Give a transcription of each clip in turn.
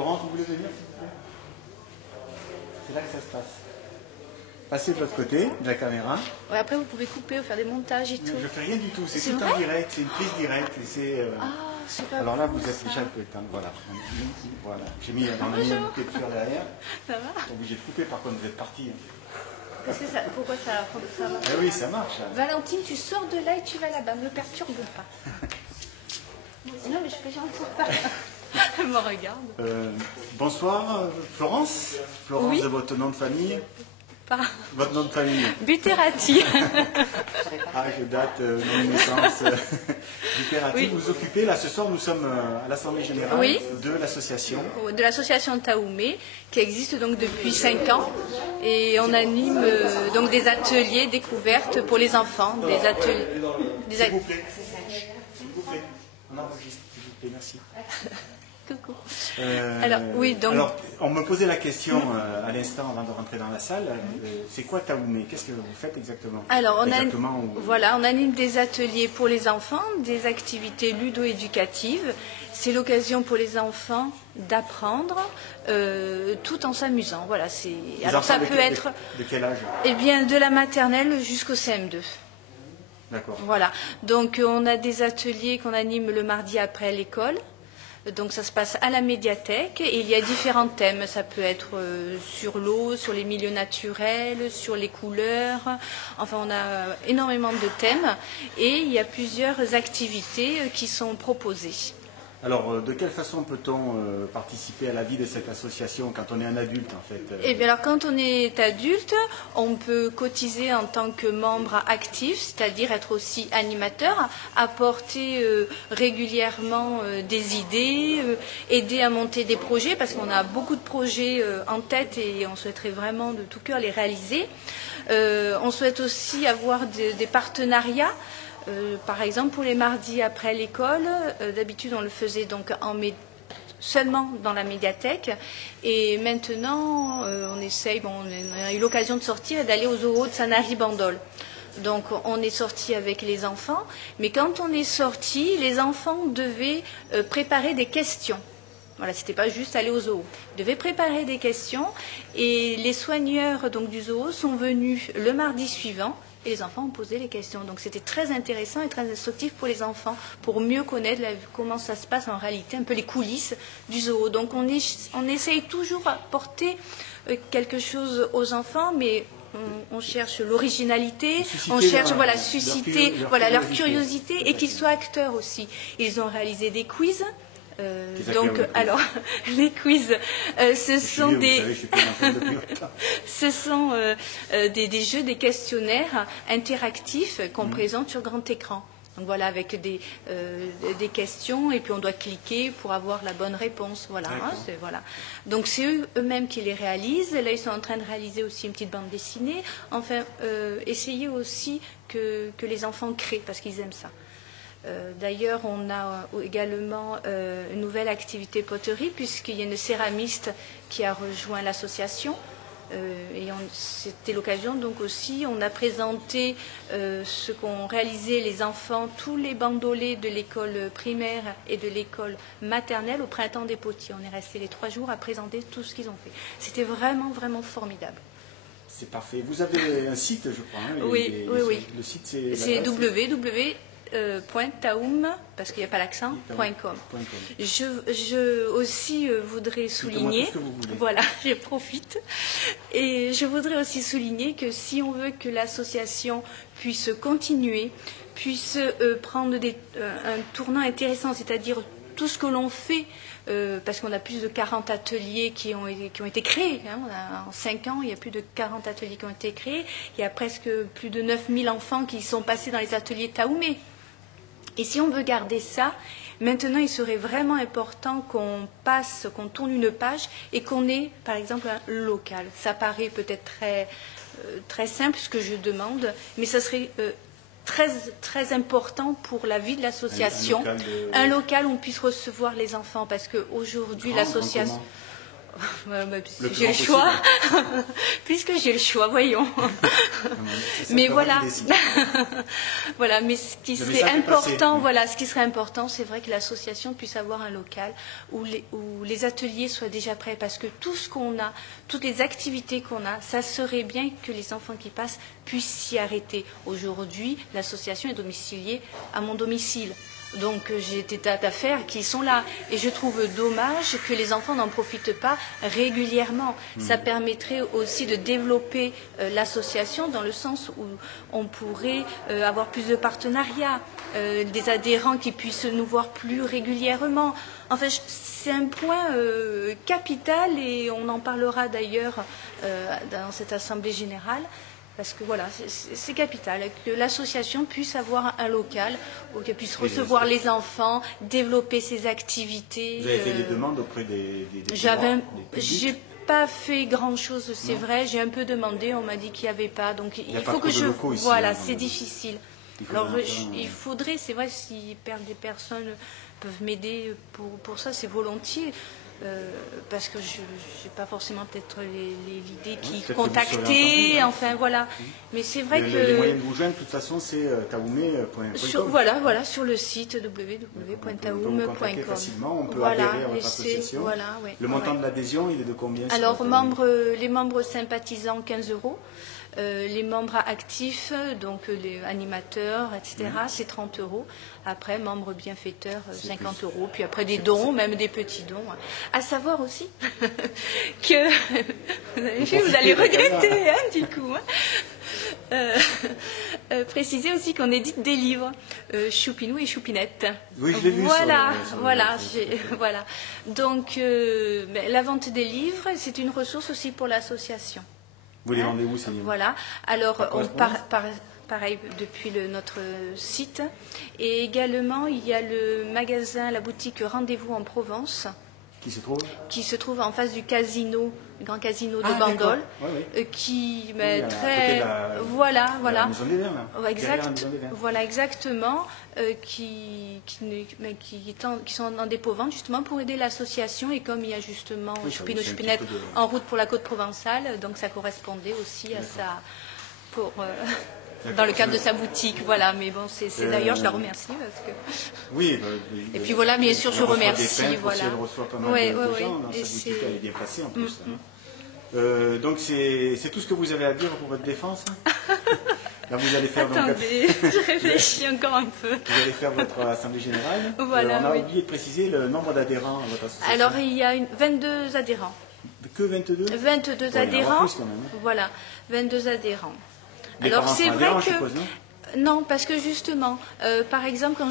Florence, vous voulez venir, s'il vous plaît? C'est là que ça se passe. Passez de l'autre côté de la caméra. Ouais, après, vous pouvez couper ou faire des montages et tout. Je ne fais rien du tout, c'est C'est tout vrai en direct, c'est une prise directe. Et c'est, Ah, c'est pas alors là, cool, vous êtes ça. déjà un peu éteint. Voilà. Voilà. J'ai mis un bouquet de fleurs derrière. Ça va? Je suis obligé de couper, par contre, vous êtes parti. Parce que ça, pourquoi ça marche? Eh oui, ça marche. Valentine, tu sors de là et tu vas là-bas, ne me perturbe pas. Non, mais je peux pas. Elle me regarde. Bonsoir, Florence. Florence, Oui. de votre nom de famille. Pas. Votre nom de famille. Buterati. Âge, date, nom de naissance. Buterati, Oui. vous occupez. Là, ce soir, nous sommes à l'Assemblée Générale Oui. de l'association. De l'association Taoumé, qui existe donc depuis 5 ans. Et on anime donc des ateliers découvertes pour les enfants. Des ateliers. S'il vous plaît. S'il vous plaît. On enregistre, s'il vous plaît, merci. Coucou. Alors, oui, donc. Alors, on me posait la question à l'instant avant de rentrer dans la salle. C'est quoi Taoumé? Qu'est-ce que vous faites exactement? Alors, exactement, voilà, on anime des ateliers pour les enfants, des activités ludo-éducatives. C'est l'occasion pour les enfants d'apprendre tout en s'amusant. Voilà, c'est. Alors, ça peut être. De quel âge? Eh bien, de la maternelle jusqu'au CM2. D'accord. Voilà. Donc, on a des ateliers qu'on anime le mardi après l'école. Donc ça se passe à la médiathèque et il y a différents thèmes. Ça peut être sur l'eau, sur les milieux naturels, sur les couleurs. Enfin, on a énormément de thèmes et il y a plusieurs activités qui sont proposées. Alors, de quelle façon peut-on participer à la vie de cette association quand on est un adulte, en fait? Eh bien, alors, quand on est adulte, on peut cotiser en tant que membre actif, c'est-à-dire être aussi animateur, apporter régulièrement des idées, aider à monter des projets, parce qu'on a beaucoup de projets en tête et on souhaiterait vraiment de tout cœur les réaliser. On souhaite aussi avoir des partenariats. Par exemple, pour les mardis après l'école, d'habitude on le faisait donc seulement dans la médiathèque. Et maintenant, on essaye, on a eu l'occasion de sortir et d'aller aux oraux de Sanary-Bandol. Donc on est sorti avec les enfants, mais quand on est sorti, les enfants devaient préparer des questions. Voilà, c'était pas juste aller au zoo. Ils devaient préparer des questions et les soigneurs donc, du zoo sont venus le mardi suivant et les enfants ont posé les questions. Donc c'était très intéressant et très instructif pour les enfants pour mieux connaître comment ça se passe en réalité, un peu les coulisses du zoo. Donc on essaye toujours d'apporter quelque chose aux enfants, mais on cherche l'originalité, on cherche susciter leur curiosité et qu'ils soient acteurs aussi. Ils ont réalisé des quiz. Alors, les quiz, ce sont des jeux, des questionnaires interactifs qu'on présente sur grand écran. Donc voilà, avec des questions et puis on doit cliquer pour avoir la bonne réponse. Voilà, voilà. Donc c'est eux-mêmes qui les réalisent. Là, ils sont en train de réaliser aussi une petite bande dessinée. Enfin, essayer aussi que les enfants créent parce qu'ils aiment ça. D'ailleurs, on a également une nouvelle activité poterie puisqu'il y a une céramiste qui a rejoint l'association. Et c'était l'occasion donc aussi, on a présenté ce qu'ont réalisé les enfants, tous les bandolets de l'école primaire et de l'école maternelle au printemps des potiers. On est resté les 3 jours à présenter tout ce qu'ils ont fait. C'était vraiment, vraiment formidable. C'est parfait. Vous avez un site, je crois. Hein, oui. Le site, c'est www.taoum, parce qu'il n'y a pas l'accent, .com. Je aussi voudrais souligner, voilà, je profite, et je voudrais aussi souligner que si on veut que l'association puisse continuer, puisse prendre un tournant intéressant, c'est-à-dire tout ce que l'on fait, parce qu'on a plus de 40 ateliers qui ont été créés. Hein, en 5 ans, il y a plus de 40 ateliers qui ont été créés. Il y a presque plus de 9000 enfants qui sont passés dans les ateliers Taoumé. Et si on veut garder ça, maintenant, il serait vraiment important qu'on tourne une page et qu'on ait, par exemple, un local. Ça paraît peut-être très simple ce que je demande, mais ça serait très, très important pour la vie de l'association. Un local où on puisse recevoir les enfants, parce qu'aujourd'hui, l'association... Puisque j'ai le choix. Puisque j'ai le choix, voyons. Mais voilà. Voilà, mais ce qui serait important, voilà, ce qui serait important, c'est vrai que l'association puisse avoir un local où les ateliers soient déjà prêts, parce que tout ce qu'on a, toutes les activités qu'on a, ça serait bien que les enfants qui passent puissent s'y arrêter. Aujourd'hui, l'association est domiciliée à mon domicile. Donc j'ai des tas d'affaires qui sont là. Et je trouve dommage que les enfants n'en profitent pas régulièrement. Ça permettrait aussi de développer l'association dans le sens où on pourrait avoir plus de partenariats, des adhérents qui puissent nous voir plus régulièrement. Enfin, c'est un point capital et on en parlera d'ailleurs dans cette assemblée générale. Parce que voilà, c'est capital, que l'association puisse avoir un local où qu'elle puisse recevoir les enfants, développer ses activités. Vous avez fait des demandes auprès des J'ai pas fait grand-chose, c'est vrai. J'ai un peu demandé, on m'a dit qu'il n'y avait pas. Donc il faut que je... Voilà, c'est difficile. Alors il faudrait, c'est vrai, si des personnes peuvent m'aider pour ça, c'est volontiers. Parce que je n'ai pas forcément peut-être l'idée qui contacter, enfin voilà. Mais c'est vrai que... Les moyens de vous joindre, de toute façon, c'est taoumé.com. Voilà, sur le site www.taoum.com. Facilement, on peut adhérer à votre association. Voilà, ouais, le montant de l'adhésion, il est de combien? Alors, les membres sympathisants, 15 €. Les membres actifs, donc les animateurs, etc., c'est 30 €. Après, membres bienfaiteurs, 50 €. Puis après, des dons, même des petits dons. À savoir aussi que, vous allez regretter, hein, du coup. Préciser aussi qu'on édite des livres, Choupinou et Choupinette. Oui, je l'ai vu. Voilà. Donc, la vente des livres, c'est une ressource aussi pour l'association. Vous les vendez où, ces livres? Voilà. Alors, pareil, depuis notre site. Et également, il y a le magasin, la boutique Rendez-vous en Provence. Qui se trouve en face du casino, le grand casino de Bandol. Qui met très... Voilà. La Maison des Vins, là. Voilà, exactement. Qui sont en dépôt vente justement pour aider l'association. Et comme il y a justement Choupinou Choupinette en route pour la côte provençale, donc ça correspondait aussi à ça dans le cadre de sa boutique, voilà. Mais bon, c'est d'ailleurs, je la remercie parce que. Oui. Et puis voilà, bien sûr, je remercie, voilà. Elle reçoit pas mal de gens dans sa boutique, elle est bien placée en plus. Donc c'est tout ce que vous avez à dire pour votre défense. Là, vous allez faire. Attendez, je réfléchis encore un peu. Vous allez faire votre assemblée générale. Voilà. On a oublié de préciser le nombre d'adhérents à votre association. Alors il y a 22 adhérents. Que 22? 22 adhérents. Plus, quand même, hein. Voilà, 22 adhérents. Alors c'est vrai que non, parce que justement, par exemple, quand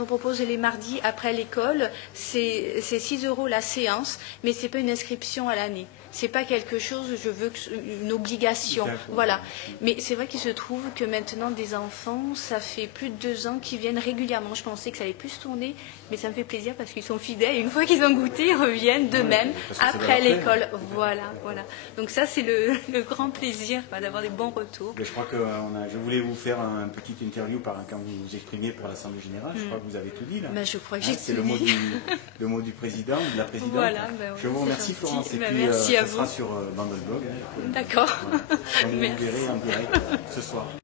on propose les mardis après l'école, c'est 6 € la séance, mais c'est pas une inscription à l'année. C'est pas quelque chose, une obligation, voilà. Mais c'est vrai qu'il se trouve que maintenant des enfants, ça fait plus de 2 ans qu'ils viennent régulièrement. Je pensais que ça allait plus tourner, mais ça me fait plaisir parce qu'ils sont fidèles. Et une fois qu'ils ont goûté, ils reviennent d'eux-mêmes après l'école. Voilà. Donc ça, c'est le grand plaisir d'avoir des bons retours. Mais je crois que je voulais vous faire une petite interview quand vous vous exprimez pour l'Assemblée Générale. Je crois que vous avez tout dit là. Je crois que j'ai tout dit. C'est le mot du président, de la présidente. Voilà, je vous remercie, Florence. Merci à vous. Ça sera sur Bandol Blog. D'accord. Vous verrez en direct ce soir.